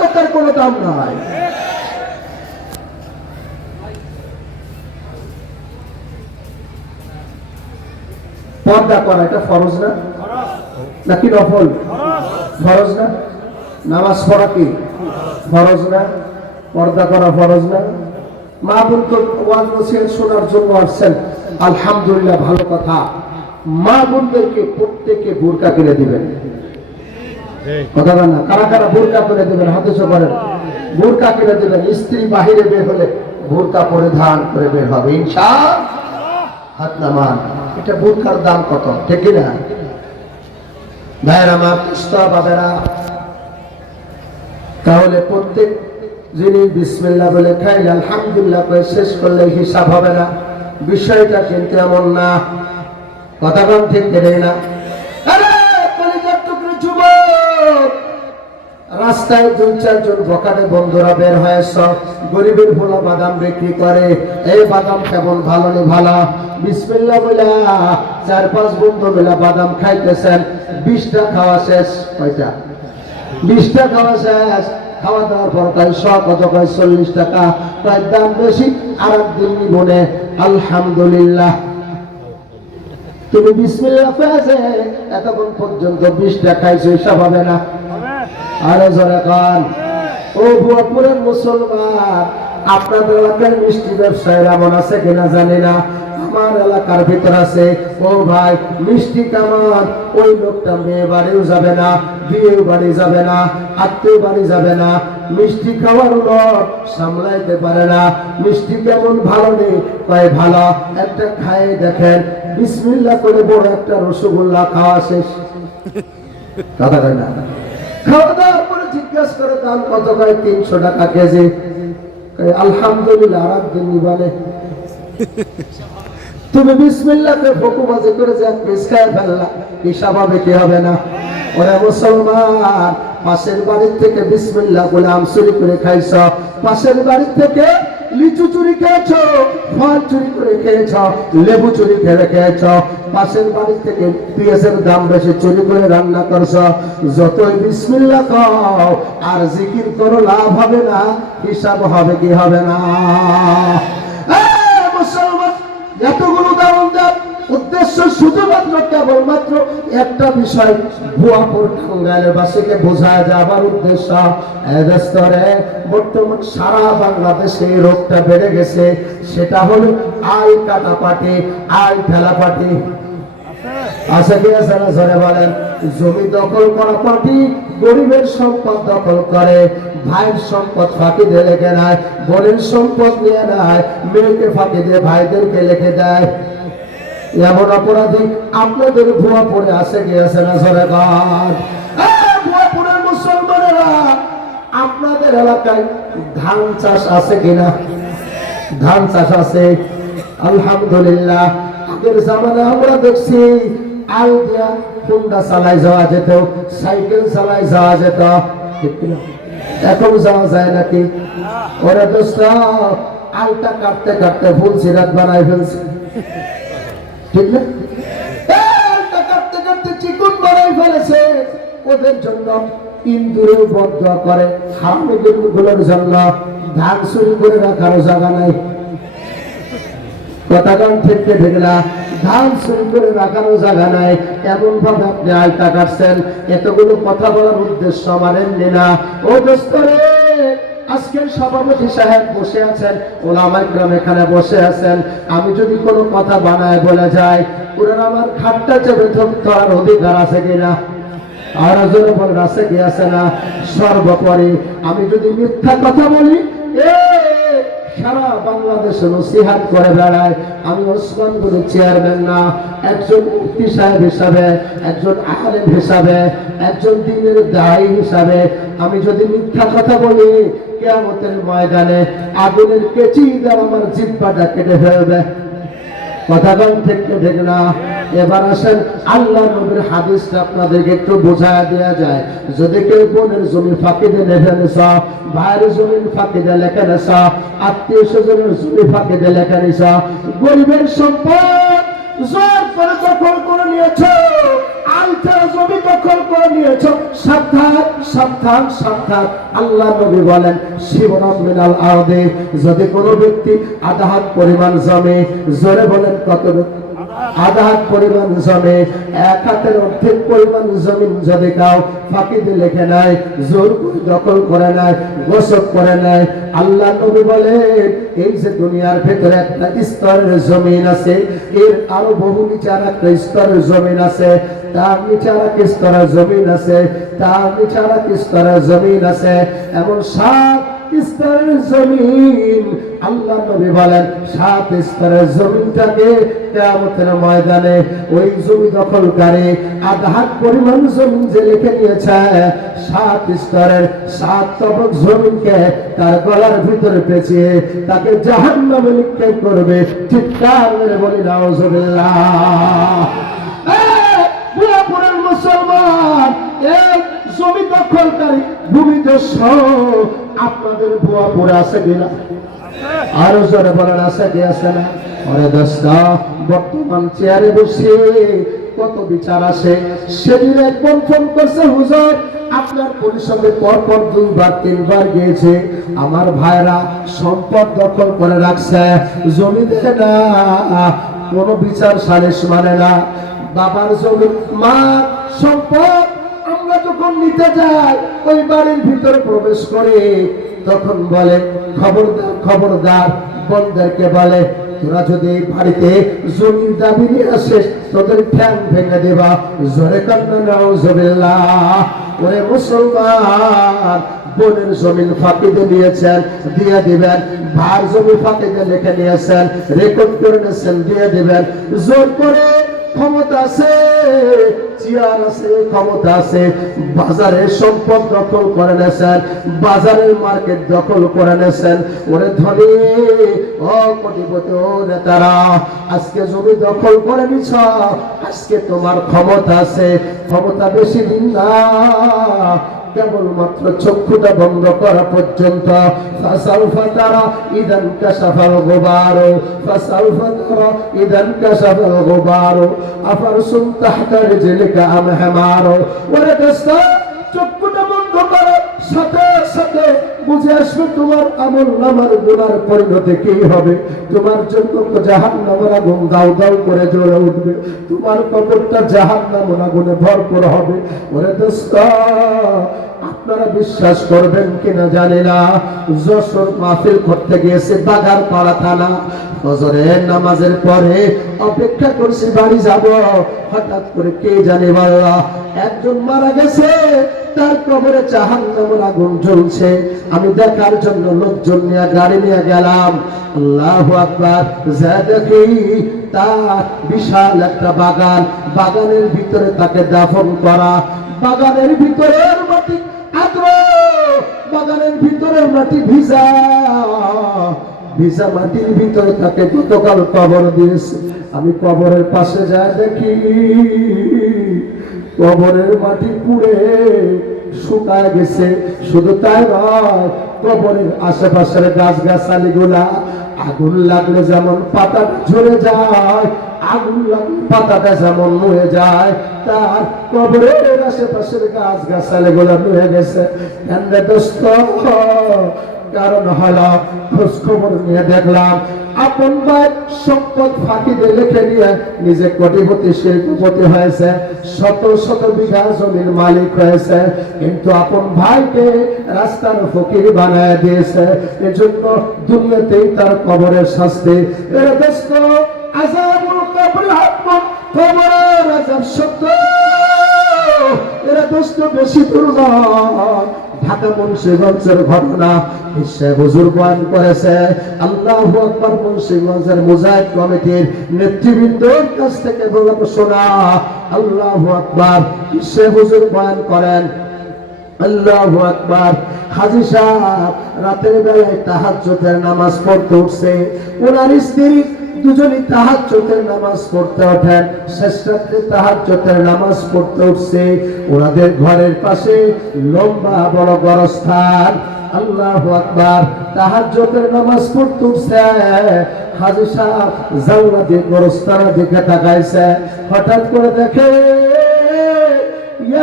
কথার কোনো দাম নাই। পর্দা করা এটা ফরজ না নাকি নফল? ফরজ না? নামাজ পড়া কি ফরজ না? পর্দা করা ফরজ না? মা বোন তো ওয়াজ নসিহত শোনার জন্য আসছেন, আলহামদুলিল্লাহ, ভালো কথা। মা বোনদেরকে প্রত্যেকে বোরকা কিনে দিবেন, কথা বলেন না? কারা কারা বোরকা কিনে দিবেন? হাতে চোখ করেন। বোরকা কিনে দিবেন, স্ত্রী বাহিরে বের হলে বোরকা পরিধান করে বের হবে ইনশাআল্লাহ। হাত নামান। এটা বোরকার দাম কত, ঠিক না ভাইয়েরা? আমার কৃষ্ণ বাবেরা, তাহলে প্রত্যেক যিনি বিসমিল্লাহ বলে খাইলে, আলহামদুলিল্লাহ করে শেষ করলে হিসাব হবে না। বিষয়টা কিন্তু এমন না, কথা কম ঠিক দেবে না। রাস্তায় 2-4 জন বকাটে বন্ধুরা বের হয়েছ, গরিবের ভোলা বাদাম বিক্রি করে। এই বাদাম কেমন, ভালো নি ভালো? বিসমিল্লাহ বলে 4-5 বন্ধু মিলা বাদাম খাইতেছেন। 20টা খাওয়া শেষ। কয়টা? 20টা খাওয়া শেষ। খাওয়া দাওয়ার পর তাই কত কয়? 40 টাকা। তাই দাম বেশি। আর একদিন মনে আলহামদুলিল্লাহ, তুমি বিসমিল্লাহ পেয়েছে, এতক্ষণ পর্যন্ত 20টা খাইছো, হিসাব হবে না? আরো জোরে কান। ও ভুয়াপুরের মুসলমান, আপনাদের এলাকার মিষ্টি ব্যবসায়ী এমন আছে কিনা জানি না, আমার এলাকার ভিতর আছে। ও ভাই, মিষ্টি কেমন? ওই লোকটা মেয়ে বাড়িও যাবে না, বিয়েও বাড়ি যাবে না, আত্মীয় বাড়ি যাবে না, মিষ্টি খাওয়ার লোক সামলাইতে পারে না। মিষ্টি কেমন, ভালো নেই? কয় ভালো। একটা খাই দেখেন, বিসমিল্লাহ করে বড় একটা রসগোল্লা খাওয়া শেষ, কথা কয় না? খাওয়া দাওয়ার পরে জিজ্ঞাসা করে দাম কত? কয় 300 টাকা কেজি। আলহামদুলিল্লাহ, আর একদিন নিবানে। তুমি বিসমিল্লাহকে ফকুবাজি করে যে এক পিস খায় ফেললা, হিসাব হবে কি হবে না? ওরে মুসলমান, পাশের বাড়ির থেকে বিসমিল্লাহ বলে আম চুরি করে খাইছ, পাশের বাড়ির থেকে লিচু চুরি খেয়েছ, ফল চুরি করে খেয়েছ, লেবু চুরি করে খেয়েছ, পাশের বাড়ি থেকে পেঁয়াজের দাম বেশি চুরি করে রান্না করছ। যতই বিসমিল্লাহ খাও আর জিকির করো, লাভ হবে না, হিসাব হবে কি হবে না? মুসলমান, এতগুলো দারুণ দাম, উদ্দেশ্য শুধুমাত্র কেবলমাত্র একটা বিষয়, ভুয়াপুর টাঙ্গাইলের বাসীকে বোঝায় যে আবার উদ্দেশ্য স্তরে বর্তমান সারা বাংলাদেশে এই রোগটা বেড়ে গেছে। সেটা হলো আই কাটা পাটি, আই ঠেলা পাটি। আছে কি আছে না? জোরে বলেন। জমি দখল করা পাটি গরিবের সম্পদ দখল করে, ভাইয়ের সম্পদ ফাঁকি দিয়ে লেখে নেয়, বোনের সম্পদ নিয়ে নেয়, মেয়েকে ফাঁকি দিয়ে ভাইদেরকে লিখে দেয়। এমন অপরাধী আপনাদের ভুয়াপুরে আছে কি আছে না? জোরে বলেন। ভুয়াপুরের মুসলমানেরা, আপনাদের এলাকায় ধান চাষ আছে কিনা? ধান চাষ আছে, আলহামদুলিল্লাহ। আগের জামানায় আমরা দেখছি আল দিয়া হুন্ডা চালাই যাওয়া যেত, সাইকেল চালাই যাওয়া যেত, এখন যাওয়া যায় নাকি? ওরা দোস্ত আলটা কাটতে কাটতে ফুল সিরাত বানাই ফেলছে, ঠিক না? আলটা কাটতে কাটতে চিকন বানাই ফেলেছে। ওদের জন্য ইন্দুরেও বদদোয়া করে, হারামি গুলোর জন্য ধান চুরি করে রাখারও জায়গা নাই, কথা গান ঠিক ঠিক না? ধান চুরি করে রাখারও জায়গা নাই। এমন ভাবে আপনি আলটা কাটছেন। এতগুলো কথা বলার উদ্দেশ্য মানেননি না। ও দোস্তরে, আজকের সভাপতি সাহেব বসে আছেন, ওলামায়ে কেরাম এখানে বসে আছেন। আমি যদি কোনো কথা বানায় বলে যাই, ওনার আমার ঘাটটা চেপে ধরার অধিকার আছে কিনা? আর জোরে বলেন, আছে কি আছে না? সর্বোপরি আমি যদি মিথ্যা কথা বলি, সারা বাংলাদেশে নসিহত করে বেড়ায়, আমি ওসমান গনির চেয়ারম্যান না, একজন মুফতি সাহেব হিসাবে, একজন আলেম হিসাবে, একজন দ্বীনের দায়ী হিসাবে আমি যদি মিথ্যা কথা বলি, কিয়ামতের ময়দানে আগুনের কেচি দ্বারা আমার জিহ্বাটা কেটে ফেলবে, কথা বল ঠিক ঠিক না? এবার আসেন আল্লাহ নবীর হাদিসটা আপনাদেরকে একটু বোঝায় দেওয়া যায়। যদি কেউ বোনের জমি ফাঁকি দিয়ে লেখে নিছ, ভাইয়ের জমি ফাঁকি দিয়ে লেখে নিছ, আত্মীয় স্বজনের জমি ফাঁকি দিয়ে লেখে নিছ, গরিবের সম্পদ জোর করে দখল করে নিয়েছ, আল ছাড়া জমি দখল করে নিয়েছ, সাবধান সাবধান সাবধান। আল্লাহ নবী বলেন শিবরাম মিনাল আরদে, যদি কোনো ব্যক্তি আধা হাত পরিমাণ জমি, জোরে বলেন কত, আধা হাত পরিমাণ জমি, এক হাতের অর্ধেক পরিমাণ জমিন যদি কাউ ফাঁকি দিয়ে লেখে নেয়, জোর করে দখল করে নেয়, গোসব করে নেয়, আল্লাহ নবী বলেন এই যে দুনিয়ার ভেতরে একটা স্তরের জমিন আছে, এর আরো বহু নিচে আর একটা স্তরের জমিন আছে, তার নিচে আর এক স্তরের জমিন আছে, তার নিচে আর এক স্তরের জমিন আছে, এমন 7 স্তরের জমিন। আল্লাহ নবী বলেন 7 স্তরের জমিনটাকে কিয়ামতের ময়দানে ওই জমি দখলকারী আধা হাত পরিমাণ জমিন যে লিখে নিয়েছে, 7 স্তরের 7 তবক জমিনকে তার গলার ভিতরে পেঁচিয়ে তাকে জাহান্নামে নিক্ষেপ করবে। চিৎকার করে বলি নাউজুবিল্লাহ। পুরাপুরের মুসলমান, এই জমি দখলকারী ভূমিদস্য আপনাদের বুয়াপুরে আছে কিনা? আরো জোরে বলেন আছে কি আছে না? ওরে দোস্ত, বর্তমান চেয়ারে বসে কত বিচার আসে। সেদিন একজন ফোন করছে, হুজুর আপনার পরিষদে পরপর 2বার 3বার গিয়েছে, আমার ভাইরা সম্পদ দখল করে রাখছে, জমি দেয় না, কোনো বিচার সালিশ মানে না। বাবার জমি, মা সম্পদ আমরা যখন নিতে যাই ওই বাড়ির ভিতরে প্রবেশ করে তখন বলে খবরদার খবরদার, বোনদেরকে বলে তোরা যদি বাড়িতে জমির দাবি নিয়ে আসিস তোদের ঠ্যাং ভেঙে দেবা। জোরে কান্না নাউজুবিল্লাহ। ওরে মুসলমান, বোনের জমিন ফাঁকিতে নিয়েছেন, দিয়ে দিবেন। ভাইয়ের জমি ফাঁকিতে লিখে নিয়েছেন, রেকর্ড করে নিয়েছেন, দিয়ে দিবেন। জোর করে ক্ষমতা আছে, চেয়ার আছে, ক্ষমতা আছে, বাজারের সম্পদ দখল করে নেছেন, বাজারের মার্কেট দখল করে নেছেন। ওরে ধনী ও কোটিপতি ও নেতারা, আজকে জমি দখল করে নিছ, আজকে তোমার ক্ষমতা আছে, ক্ষমতা বেশি দিন না, কেবলমাত্র চক্ষুটা বন্ধ করা পর্যন্ত। ফাসাউফা তারা ইদান কাশাফাল গুবারু, ফাসাউফা তারা ইদান কাশাফাল গুবারু আফারসুম তাহতা রিজলিকা আম হামারু। ওরে দোস্ত, চক্ষুটা বন্ধ করো, সাথে সাথে বুঝে আসবে তোমার আমল নামার গুনার পরিণতি কি হবে। তোমার জন্য জাহান্নামের আগুন দাউ দাউ করে জ্বলে উঠবে, তোমার কবরটা জাহান্নামের আগুনে ভরপুর হবে। ওরে দোস্ত, আপনারা বিশ্বাস করবেন কিনা জানি না, যশোর মাহফিল করতে গিয়েছে বাগারপাড়া থানা, ফজরের নামাজের পরে অপেক্ষা করছি বাড়ি যাব, হঠাৎ করে কে জানে বাল্লাহ একজন মারা গেছে, তার কবরে জাহান্নামের আগুন জ্বলছে। আমি দেখার জন্য লোকজন নিয়ে গাড়ি নিয়ে গেলাম। আল্লাহু আকবার। যা দেখি তার বিশাল একটা বাগান, বাগানের ভিতরে তাকে দাফন করা, বাগানের ভিতরের মাটি আদ্র, বাগানের ভিতরের মাটি ভিজা, ভিজা মাটির ভিতরে তাকে গতকাল কবর দিয়েছে। আমি কবরের পাশে যা দেখি কবরের মাটি পুড়ে শুকায় গেছে। শুধু তাই নয়, কবরের আশেপাশের গাছ গাছালি গুলা আগুন লাগলে যেমন পাতাটা ঝরে যায়, আগুন লাগলে পাতাটা যেমন নুয়ে যায়, তার কবরের আশেপাশের গাছ গাছালি গুলা নুয়ে গেছে। দোস্ত, কারণ হলো খোঁজ খবর নিয়ে দেখলাম আপন ভাই সম্পদ ফাঁকিতে লিখে নিয়ে নিজে কোটিপতি শিল্পপতি হয়েছে, শত শত বিঘা জমির মালিক হয়েছে, কিন্তু আপন ভাইকে রাস্তার ফকির বানায় দিয়েছে। এজন্য দুনিয়াতেই তার কবরের শাস্তি। এর দোস্ত, আযাবুল কবর হাক্কুন, কবরের আযাব সত্য। এরা দোস্ত বেশি দূর নয়, ঢাকা মুন্সিগঞ্জের ঘটনা শেখ হুজুর বয়ান করেছে। আল্লাহু আকবার। মুন্সিগঞ্জের মুজাহিদ কমিটির নেতৃবৃন্দের কাছ থেকে বলবো শোনা। আল্লাহু আকবার। শেখ হুজুর বয়ান করেন। আল্লাহু আকবার। হাজী সাহেব রাতের বেলায় তাহাজ্জুদের নামাজ পড়তে উঠছে, ওনার স্ত্রী দুজনই তাহাজ্জুদের নামাজ পড়তে ওঠেন, শেষ রাত্রে তাহাজ্জুদের নামাজ পড়তে উঠছে। ওনাদের ঘরের পাশে লম্বা বড় গোরস্থান। আল্লাহু আকবার। তাহাজ্জুদের নামাজ পড়তে উঠছে, হাজী সাহেব জানলা দিয়ে গোরস্থানের দিকে তাকাইছে, হঠাৎ করে দেখে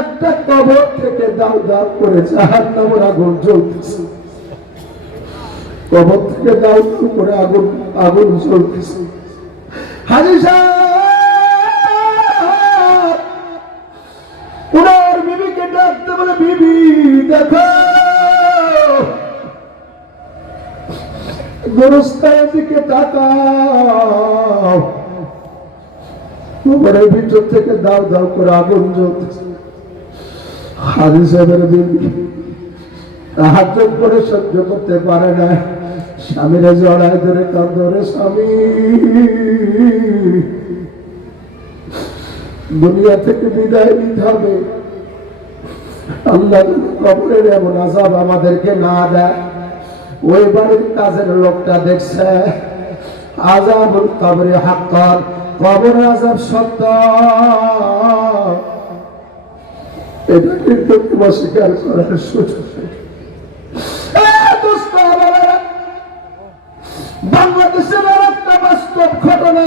একটা কবর থেকে দাউ দাউ করে জাহান্নামের আগুন জ্বলতেছে, কবর থেকে দাউ দাউ করে আগুন জ্বলতেছে। হাজী সাহেব উনার বিবিকে ডাকতে বলে, বিবি দেখো গোরস্থানের দিকে তাকাও, কবরের ভিতর থেকে দাউ দাউ করে আগুন জ্বলতেছে। হাজী সাহেবের বিবি হাত করে সহ্য করতে পারে না, স্বামীরে জড়ায় ধরে কাঁদরে, স্বামী দুনিয়া থেকে বিদায় নিতে হবে, আল্লাহ কবরের এমন আযাব আমাদেরকে না দেয়। ওই বাড়ির কাজের লোকটা দেখছে আযাবুল কবরে হাক্কান, কবর আযাব সত্য, এটা কিন্তু অস্বীকার করার সুযোগ। বাংলাদেশের একটা বাস্তব ঘটনা,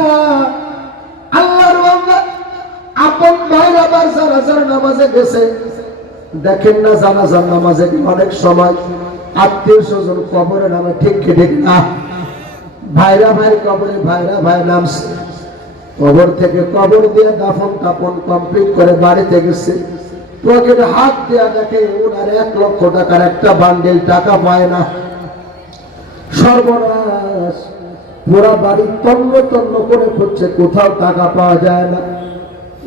আল্লাহর বান্দা আপন ভাইরা যারা যারা নামাজে গেছে, দেখেন না জানাজার নামাজে অনেক সময় আত্মীয় স্বজন কবরে নামে, ঠিক ঠিক না? ভাইরা ভাই কবরে, ভাইরা ভাই নামছে, কবর থেকে কবর দিয়ে দাফন কাপন কমপ্লিট করে বাড়িতে গেছে, পকেটে হাত দেয়া দেখে ওনার 1 লক্ষ টাকার একটা বান্ডেল টাকা পায় না। সর্বনাশ, পুরা বাড়ি তন্ন তন্ন করে খুঁজছে, কোথাও টাকা পাওয়া যায় না।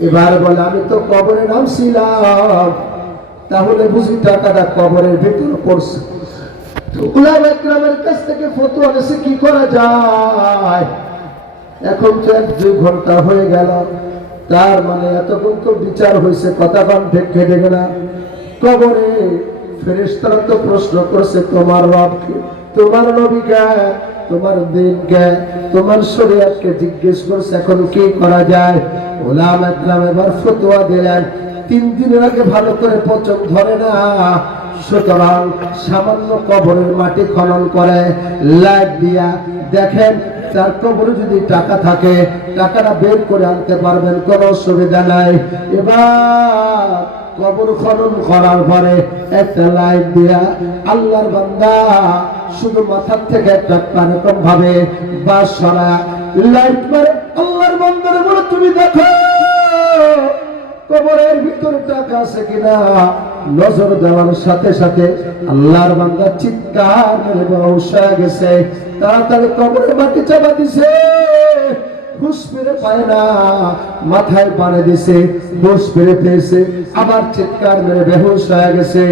এবার বলে, আমি তো কবরে নামছিলাম, তাহলে বুঝি টাকাটা কবরের ভিতরে পড়ছে। উলামা ইকরামের কাছ থেকে ফতোয়া নিছে কি করা যায়। এখন তো 1-2 ঘন্টা হয়ে গেল, তার মানে এতক্ষণ তো বিচার হয়েছে, কথা কান ঠিক কেটে গেল। কবরে ফেরেশতারা তো প্রশ্ন করছে, তোমার রবকে, তোমার নবীকে, তোমার দিনকে, তোমার শরীয়তকে জিজ্ঞেস করছে, এখন কি করা যায়। উলামা ইকরাম এবার ফতোয়া দিলেন, 3 দিনের আগে ভালো করে পচন ধরে না, সুতরাং সামান্য কবরের মাটি খনন করে লাইট দিয়া দেখেন তার কবরে যদি টাকা থাকে, টাকাটা বের করে আনতে পারবেন, কোনো অসুবিধা নাই। এবার কবর খনন করার পরে একটা লাইট দিয়া আল্লাহর বান্দা শুধু মাথার থেকে একটা এরকম ভাবে বাস সরা লাইট মারে, আল্লাহর বান্দারে বলে, তুমি দেখো কবরের ভিতরে টাকা আছে কিনা। নজর দেওয়ার সাথে সাথে আল্লাহর বান্দা চিৎকার মেরে বেহুশ হয়ে গেছে, তাড়াতাড়ি কবরের মাটি চাপা দিছে, হুঁশ ফিরে পায় না, মাথায় পানি দিছে, হুঁশ ফিরে পেয়েছে, আবার চিৎকার মেরে বেহুশ হয়ে গেছে।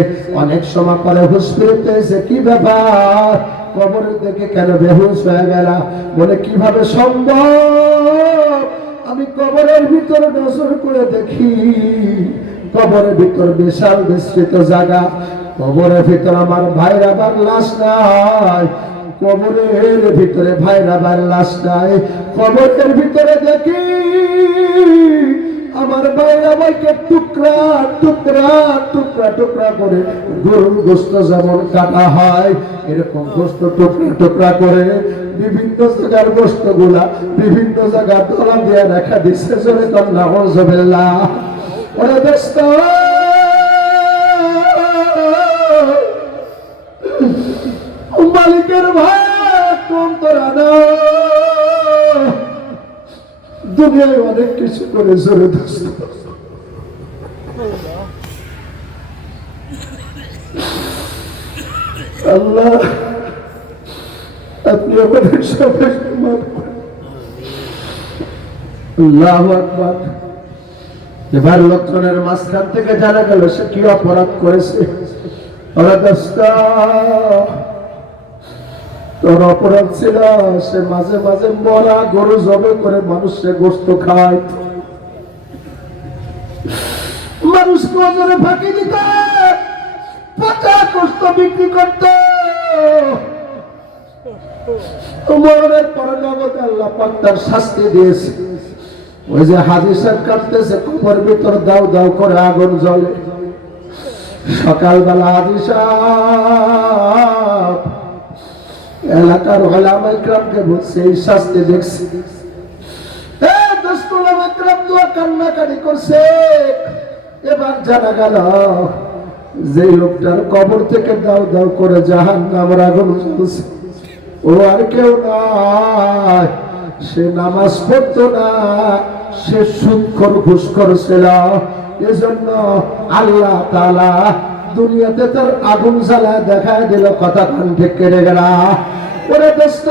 অনেক সময় পরে হুঁশ ফিরে পেয়েছে, কি ব্যাপার, কবরের দিকে কেন বেহুশ হয়ে গেল? বলে, কিভাবে সম্ভব, আমি কবরের ভিতরে নজর করে দেখি, কবরের ভিতর বিশাল বিস্তৃত জায়গা, কবরের ভিতর আমার ভাইরা বার লাশ নাই, কবরের ভিতরে ভাইরা বার লাশ নাই, কবরের ভিতরে দেখি আমার ভাইরা ভাইকে টুকরা টুকরা টুকরা টুকরা করে গরুর গোশত যেমন কাটা হয়, এরকম গোশত টুকরা টুকরা করে বিভিন্ন জায়গার গোশত গুলা বিভিন্ন জায়গায় তলা দিয়ে রেখা দিচ্ছে। জোরে কন্যা নাউজুবিল্লাহ। ওরে দোস্ত, মালিকের ভাই কোন তোরা না, দুনিয়ায় অনেক কিছু করে। জোরে দোস্ত, আল্লাহ আপনি আমাদের সবাইকে মাফ করুন। আল্লাহু আকবার। এবার লোকজনের মাঝখান থেকে জানা গেল সে কি অপরাধ করেছে। ওরা দোস্ত, তোর অপরাধ ছিল সে মাঝে মাঝে মরা গরু জবে করে মানুষের গোশত খায়, মানুষকে ওজনে ফাঁকি দিত, পচা গোশত বিক্রি করত। মরণের পরে নগদ আল্লাহ পাক তার শাস্তি দিয়েছে। ওই যে হাজী সাহেব কাটতেছে, কবর ভিতর দাউ দাউ করে আগুন জ্বলে। সকালবেলা হাজী সাহেব এলাকার উলামা ইকরামকে বলছে, এই শাস্তি দেখছি। উলামা ইকরাম দোয়া কান্নাকাটি করছে, এবার জানা গেল যে লোকটার কবর থেকে দাও দাও করে জাহান্নামের আগুন জ্বলছে, ও আর কেউ নয়, সে নামাজ পড়তো না, সে সুদখোর ঘুষখোর ছিল। এজন্য আল্লাহ তাআলা দুনিয়াতে তার আগুন জ্বালায় দেখায় দিল। কথা কান ঠিক কেটে গেল। ওরে দোস্ত,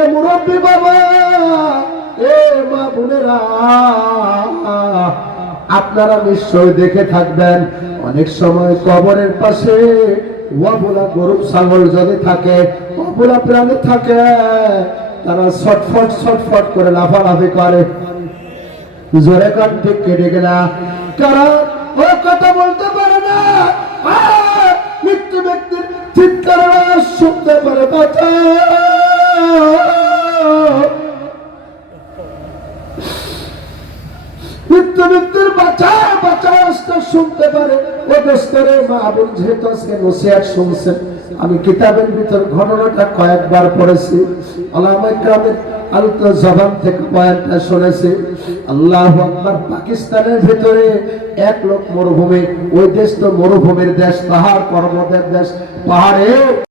এ মুরব্বী বাবা, এ মা বোনেরা, আপনারা নিশ্চয় দেখে থাকবেন অনেক সময় কবরের পাশে অবলা গরু ছাগল যদি থাকে, অবলা প্রাণী থাকে, তারা ছটফট ছটফট করে লাফালাফি করে। জোরে কান ঠিক কেটে গেলা। কারণ ও কথা বলতে পারে না, মৃত্যু ব্যক্তির চিৎকার আওয়াজ শুনতে পারে। মৃত্যু ব্যক্তির বাঁচা বাঁচা শুনতে পারে। ও দোস্তরে মা বোন, যেহেতু আজকে নসিহত শুনছেন, আমি কিতাবের ভিতর ঘটনাটা কয়েকবার পড়েছি, ওলামায়ে কেরামের আলোচনা জবান থেকে বয়ানটা শুনেছি। আল্লাহু আকবার। পাকিস্তানের ভিতরে এক লোক মরুভূমি, ওই দেশ তো মরুভূমির দেশ, পাহাড় পর্বতের দেশ, পাহাড়ে